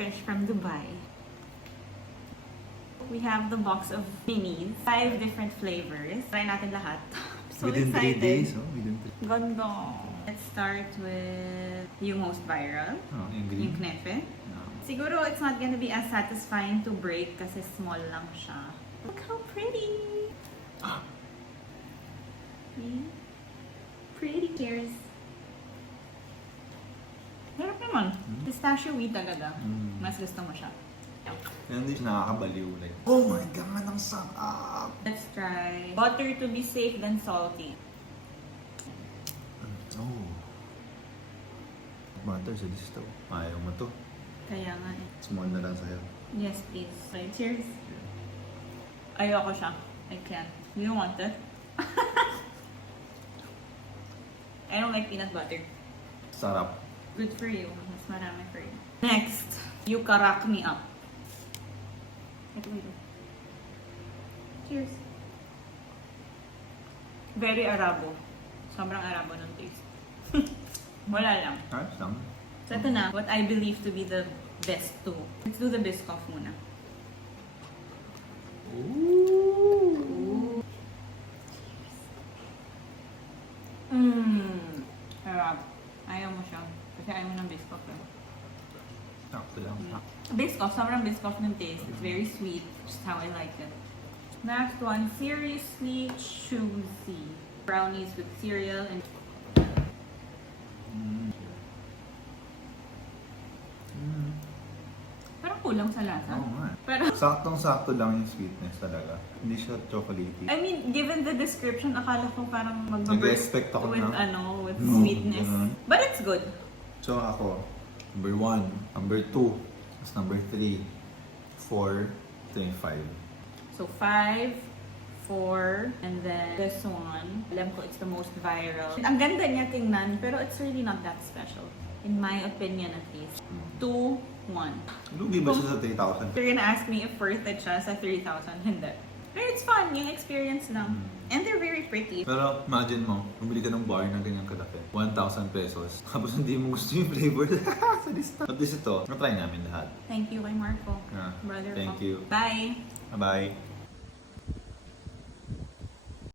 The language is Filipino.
fresh from Dubai. We have the box of minis. 5 different flavors. Try natin lahat. So Within 3 excited. days, oh, within 3. Ganda. Let's start with yung most viral. Oh, yung Yung green. knefe. No. Siguro it's not gonna be as satisfying to break kasi small lang siya. Look how pretty! See? Pretty. Cheers. Harap naman. Pistachio-y talaga. Mas gusto mo siya. Kaya hindi siya nakakabaliw. Like, oh my God, ang sarap! Let's try butter to be safe than salty. Oh. Butter sa disto. Ayaw mo to. Kaya nga eh. Small na lang sa'yo. Yes, please. Okay, cheers. Ayoko siya. I can't. You don't want it? I don't like peanut butter. Sarap. Good for you. Mas marami for you. Next, you crack me up. Ito. Cheers. Very Arabo. Sobrang Arabo ng taste. Wala lang. Ayos lang. So ito na, what I believe to be the best too. Let's do the Biscoff muna. Ooh. Sarap. Ayaw mo siya. Kasi ayaw mo ng Biscoff eh. Sakto lang. Biscoff, sobrang Biscoff ng taste. It's very sweet, just how I like it. Next one, seriously choosy. Brownies with cereal and parang kulang sa lasa. Oo nga. Pero, Saktong-sakto lang yung sweetness talaga. Hindi siya chocolatey. I mean, given the description, akala ko parang Nag-expect ako with na. with No, sweetness. ganun. But it's good. So ako, number 1, number 2, tapos number 3, 4, 5. So 5, 4, and then this one. Alam ko it's the most viral. Ang ganda niya tingnan, pero it's really not that special. In my opinion at least. 2, 1. Lugi ba siya sa 3,000? If you're gonna ask me if worth it siya sa 3,000, hindi. Pero it's fun, yung experience lang. And they're very pretty. Pero imagine mo, bumili ka ng bar na ganyan kalaki. 1,000 pesos. Tapos hindi mo gusto yung flavor sa lista. At least ito, na-try namin lahat. Thank you kay Marco. Yeah. Brother Thank ko. you. Bye! Bye-bye.